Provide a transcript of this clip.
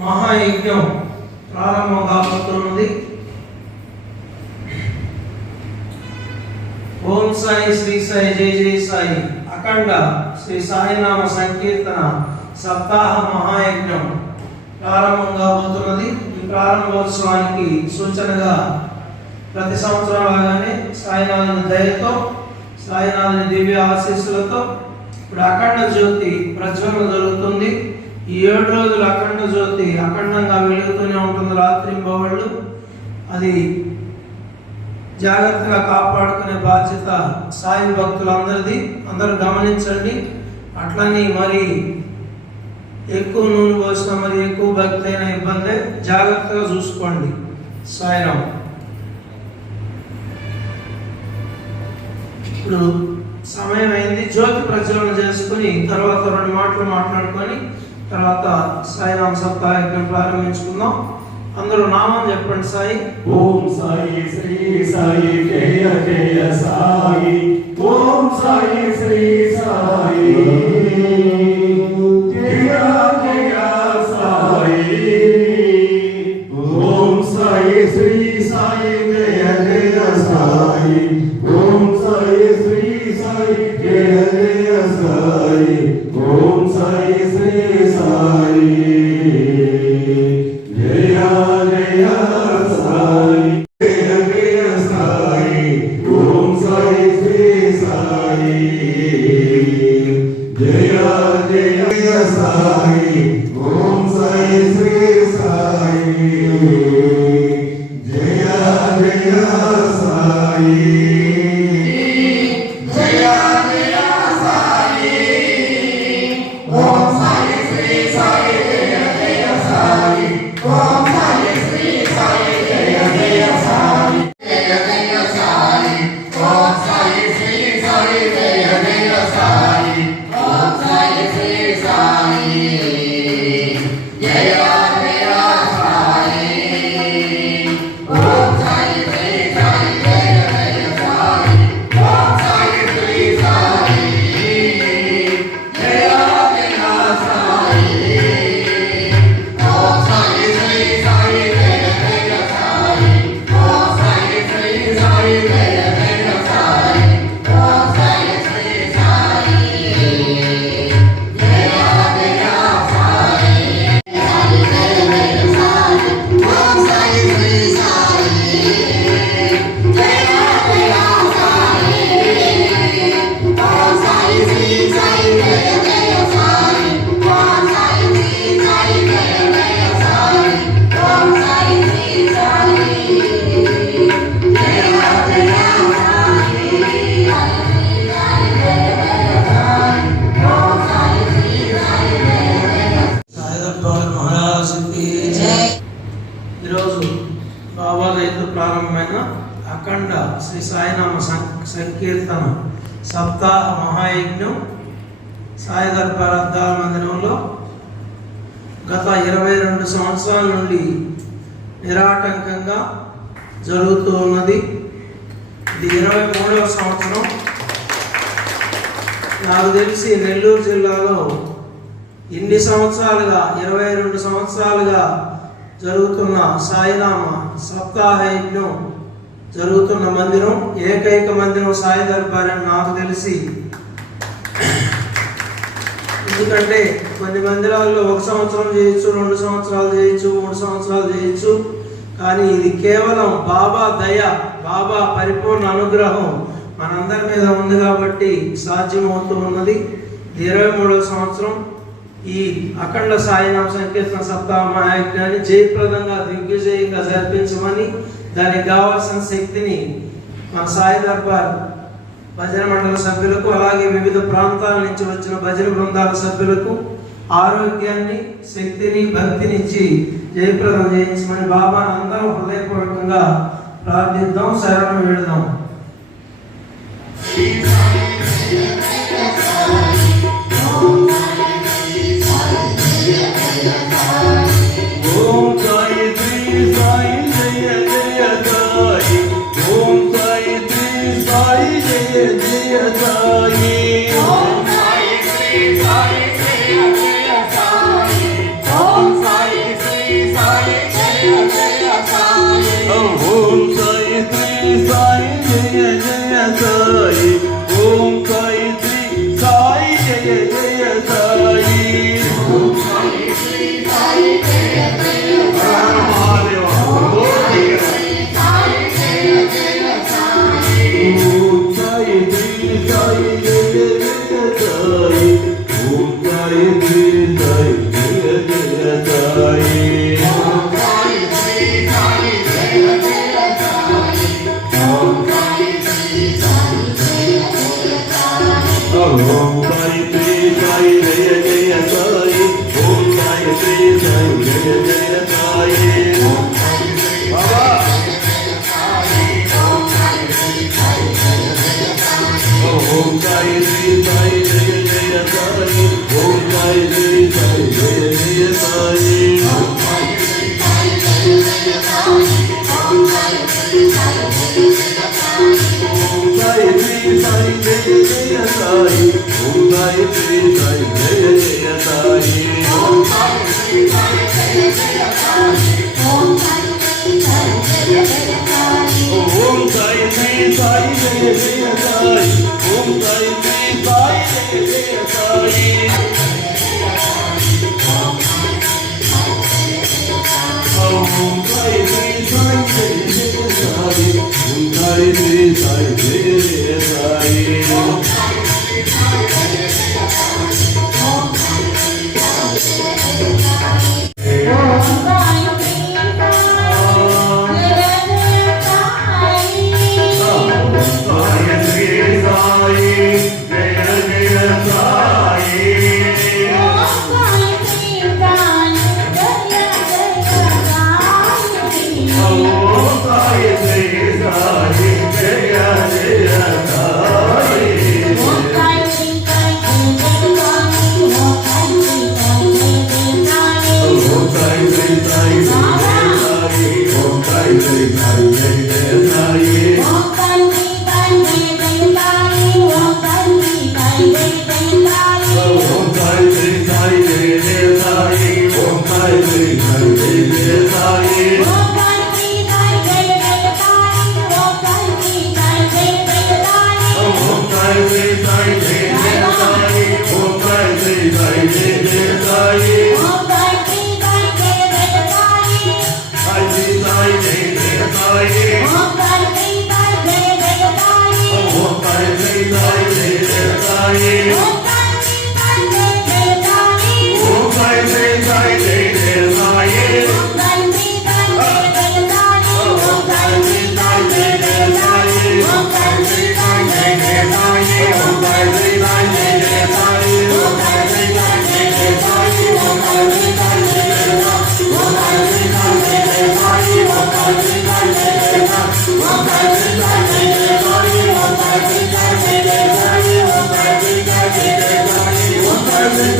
మహాయజ్ఞం ప్రారంభం కాబోతున్నది ఓం సాయి శ్రీ సాయి జై జై సాయి. అఖండ శ్రీ సాయినామ సంకీర్తన సప్తాహ మహాయజ్ఞం ప్రారంభం కాబోతున్నది ఈ ప్రారంభోత్సవానికి సూచనగా ప్రతి సంవత్సరం లాగానే సాయినాథుని దయతో సాయినాథుని దివ్య ఆశీస్సులతో ఇప్పుడు అఖండ జ్యోతి ప్రజ్వలన జరుగుతుంది. ఈ ఏడు రోజులు అఖండ జ్యోతి అఖండంగా వెలుగుతూనే ఉంటుంది రాత్రి బవళ్ళు. అది జాగ్రత్తగా కాపాడుకునే బాధ్యత సాయి భక్తులందరిది. అందరూ గమనించండి. అట్లని మరి ఎక్కువ నూనె పోసిన మరి ఎక్కువ భక్తి అయిన ఇబ్బంది. జాగ్రత్తగా చూసుకోండి. సాయిరామ్ ఇప్పుడు సమయం అయింది. జ్యోతి ప్రజ్వలన చేసుకుని తర్వాత రెండు మాటలు మాట్లాడుకొని తర్వాత సాయిరాం సప్తాహం ప్రారంభించుకుందాం. అందరూ నామం చెప్పండి సాయి. ఓం సాయి శ్రీ సాయి జయ జయ సాయి. ఓం సాయి శ్రీ జయ సాయి ఓం సాయి శ్రీ సాయి జయ జయ సాయి జయ జయ సాయి ఓం సాయి శ్రీ సాయి జయ Wow. సం- సంకీర్తన సప్తాహ మహాయజ్ఞం సాయి అద్దాల మందిరంలో గత ఇరవై రెండు సంవత్సరాల నుండి నిరాటంకంగా జరుగుతూ ఉన్నది. ఇది ఇరవై మూడవ సంవత్సరం. నాకు తెలిసి నెల్లూరు జిల్లాలో ఇన్ని సంవత్సరాలుగా ఇరవై రెండు సంవత్సరాలుగా జరుగుతున్న సాయినామ సప్తాహ యజ్ఞం జరుగుతున్న మందిరం ఏకైక మందిరం సాయి దర్బారని నాకు తెలిసి. ఎందుకంటే కొన్ని మందిరాల్లో ఒక సంవత్సరం చేయొచ్చు రెండు సంవత్సరాలు చేయొచ్చు మూడు సంవత్సరాలు చేయొచ్చు. కానీ ఇది కేవలం బాబా దయ బాబా పరిపూర్ణ అనుగ్రహం మనందరి మీద ఉంది కాబట్టి సాధ్యమవుతూ ఉన్నది. ఇరవై మూడవ సంవత్సరం ఈ అఖండ సాయినామ సంకీర్తన సప్తాహ మహాయజ్ఞాన్ని జయప్రదంగా దిగ్విజయంగా జరిపించమని దానికి కావాల్సిన శక్తిని మన సాయి దర్బార్ భజన మండల సభ్యులకు అలాగే వివిధ ప్రాంతాల నుంచి వచ్చిన భజన బృందాల సభ్యులకు ఆరోగ్యాన్ని శక్తిని భక్తినిచ్చి జయప్రదం చేయించమని బాబా అందరం హృదయపూర్వకంగా ప్రార్థిద్దాం శరణం వెళదాం साई जय जय साई ओम साई श्री साई जय जय Sai Sai, sai, sai, sai, sai. when you Yeah. Amen.